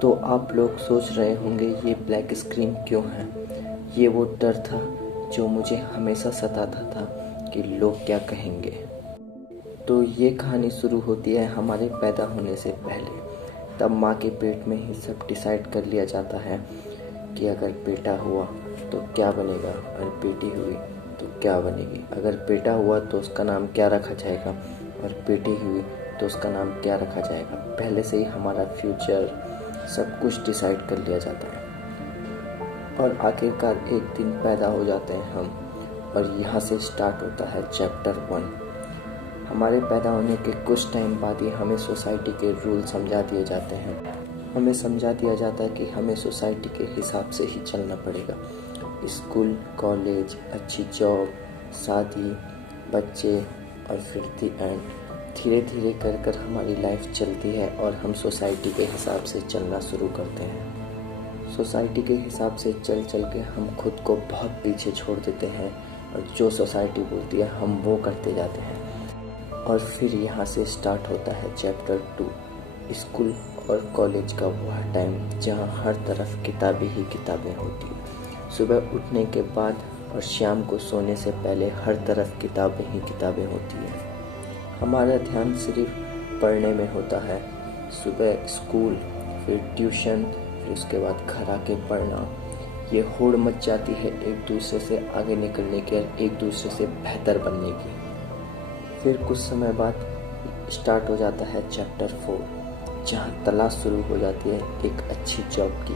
तो आप लोग सोच रहे होंगे ये ब्लैक स्क्रीन क्यों है। ये वो डर था जो मुझे हमेशा सताता था कि लोग क्या कहेंगे। तो ये कहानी शुरू होती है हमारे पैदा होने से पहले। तब माँ के पेट में ही सब डिसाइड कर लिया जाता है कि अगर बेटा हुआ तो क्या बनेगा और बेटी हुई तो क्या बनेगी। अगर बेटा हुआ तो उसका नाम क्या रखा जाएगा और बेटी हुई तो उसका नाम क्या रखा जाएगा। पहले से ही हमारा फ्यूचर सब कुछ डिसाइड कर लिया जाता है। और आखिरकार एक दिन पैदा हो जाते हैं हम, और यहाँ से स्टार्ट होता है चैप्टर 1। हमारे पैदा होने के कुछ टाइम बाद ही हमें सोसाइटी के रूल समझा दिए जाते हैं। हमें समझा दिया जाता है कि हमें सोसाइटी के हिसाब से ही चलना पड़ेगा। स्कूल, कॉलेज, अच्छी जॉब, शादी, बच्चे, और फिर दी एंड। धीरे धीरे कर कर हमारी लाइफ चलती है और हम सोसाइटी के हिसाब से चलना शुरू करते हैं। सोसाइटी के हिसाब से चल चल के हम खुद को बहुत पीछे छोड़ देते हैं, और जो सोसाइटी बोलती है हम वो करते जाते हैं। और फिर यहाँ से स्टार्ट होता है चैप्टर 2, स्कूल और कॉलेज का वह टाइम जहाँ हर तरफ किताबें ही किताबें होती हैं। सुबह उठने के बाद और शाम को सोने से पहले हर तरफ किताबें ही किताबें होती हैं। हमारा ध्यान सिर्फ पढ़ने में होता है। सुबह स्कूल, फिर ट्यूशन, फिर उसके बाद घर आके पढ़ना। ये होड़ मच जाती है एक दूसरे से आगे निकलने की और एक दूसरे से बेहतर बनने की। फिर कुछ समय बाद स्टार्ट हो जाता है चैप्टर 4, जहाँ तलाश शुरू हो जाती है एक अच्छी जॉब की।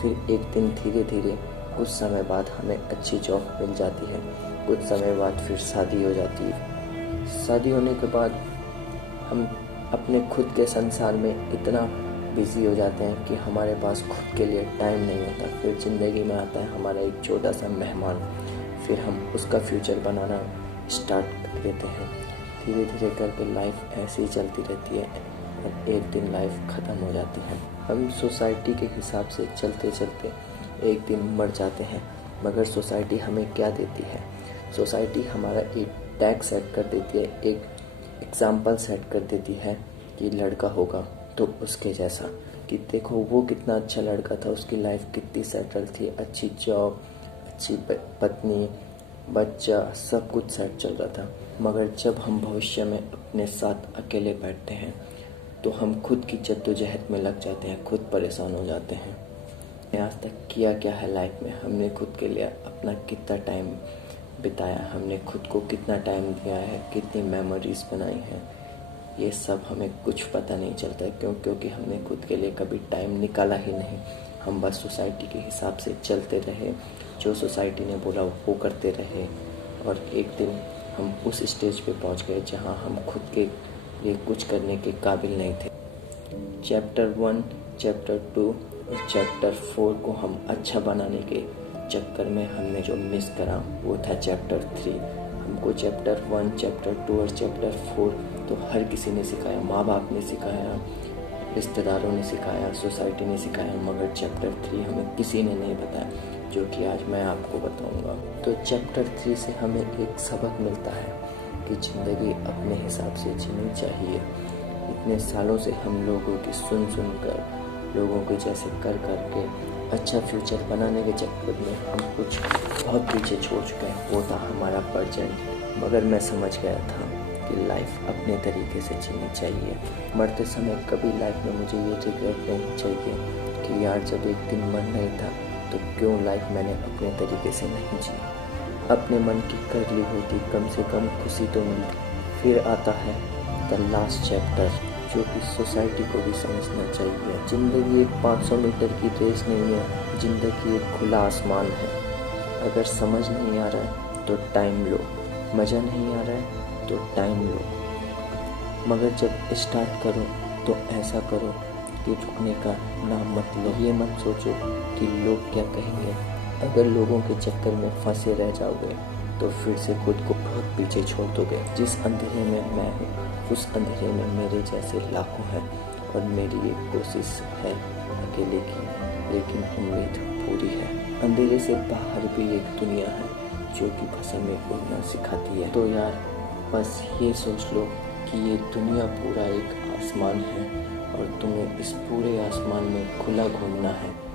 फिर एक दिन धीरे धीरे कुछ समय बाद हमें अच्छी जॉब मिल जाती है। कुछ समय बाद फिर शादी हो जाती है। शादी होने के बाद हम अपने खुद के संसार में इतना बिजी हो जाते हैं कि हमारे पास खुद के लिए टाइम नहीं होता। फिर ज़िंदगी में आता है हमारा एक छोटा सा मेहमान। फिर हम उसका फ्यूचर बनाना स्टार्ट कर देते हैं। धीरे धीरे करके लाइफ ऐसे ही चलती रहती है और एक दिन लाइफ ख़त्म हो जाती है। हम सोसाइटी के हिसाब से चलते चलते एक दिन मर जाते हैं। मगर सोसाइटी हमें क्या देती है? सोसाइटी हमारा एक टैग सेट कर देती है, एक एग्जाम्पल सेट कर देती है कि लड़का होगा तो उसके जैसा, कि देखो वो कितना अच्छा लड़का था, उसकी लाइफ कितनी सेटल थी, अच्छी जॉब, अच्छी पत्नी, बच्चा, सब कुछ सेट चल रहा था। मगर जब हम भविष्य में अपने साथ अकेले बैठते हैं तो हम खुद की जद्दोजहद में लग जाते हैं, खुद परेशान हो जाते हैं। आज तक किया क्या है लाइफ में, हमने खुद के लिए अपना कितना टाइम बिताया, हमने खुद को कितना टाइम दिया है, कितनी मेमोरीज बनाई हैं, ये सब हमें कुछ पता नहीं चलता है। क्योंकि हमने खुद के लिए कभी टाइम निकाला ही नहीं। हम बस सोसाइटी के हिसाब से चलते रहे, जो सोसाइटी ने बोला वो करते रहे, और एक दिन हम उस स्टेज पे पहुंच गए जहां हम खुद के लिए कुछ करने के काबिल नहीं थे। चैप्टर 1, चैप्टर 2 और चैप्टर 4 को हम अच्छा बनाने के चक्कर में हमने जो मिस करा वो था चैप्टर 3। हमको चैप्टर 1, चैप्टर 2 और चैप्टर 4 तो हर किसी ने सिखाया, माँ बाप ने सिखाया, रिश्तेदारों ने सिखाया, सोसाइटी ने सिखाया, मगर चैप्टर 3 हमें किसी ने नहीं बताया, जो कि आज मैं आपको बताऊंगा। तो चैप्टर 3 से हमें एक सबक मिलता है कि ज़िंदगी अपने हिसाब से जीनी चाहिए। इतने सालों से हम लोगों की सुन कर, लोगों के जैसे कर के अच्छा फ्यूचर बनाने के चक्कर में हम कुछ बहुत पीछे छोड़ चुके हैं। वो था हमारा प्रेजेंट। मगर मैं समझ गया था कि लाइफ अपने तरीके से जीनी चाहिए। मरते समय कभी लाइफ में मुझे ये रिग्रेट नहीं चाहिए कि यार जब एक दिन मरना ही था तो क्यों लाइफ मैंने अपने तरीके से नहीं जी। अपने मन की कर ली होती, कम से कम खुशी तो मिलती। फिर आता है द लास्ट चैप्टर, जो कि सोसाइटी को भी समझना चाहिए। ज़िंदगी एक 500 मीटर की रेस नहीं है, ज़िंदगी एक खुला आसमान है। अगर समझ नहीं आ रहा है तो टाइम लो, मज़ा नहीं आ रहा है तो टाइम लो, मगर जब स्टार्ट करो तो ऐसा करो कि रुकने का नाम मत लो। ये मत सोचो कि लोग क्या कहेंगे। अगर लोगों के चक्कर में फंसे रह जाओगे तो फिर से खुद को बहुत पीछे छोड़ दोगे। जिस अंधेरे में मैं हूँ उस अंधेरे में मेरे जैसे लाखों हैं, और मेरी एक कोशिश है अकेले की, लेकिन उम्मीद पूरी है। अंधेरे से बाहर भी एक दुनिया है जो कि फसल में उड़ना सिखाती है। तो यार बस ये सोच लो कि ये दुनिया पूरा एक आसमान है, और तुम्हें इस पूरे आसमान में खुला घूमना है।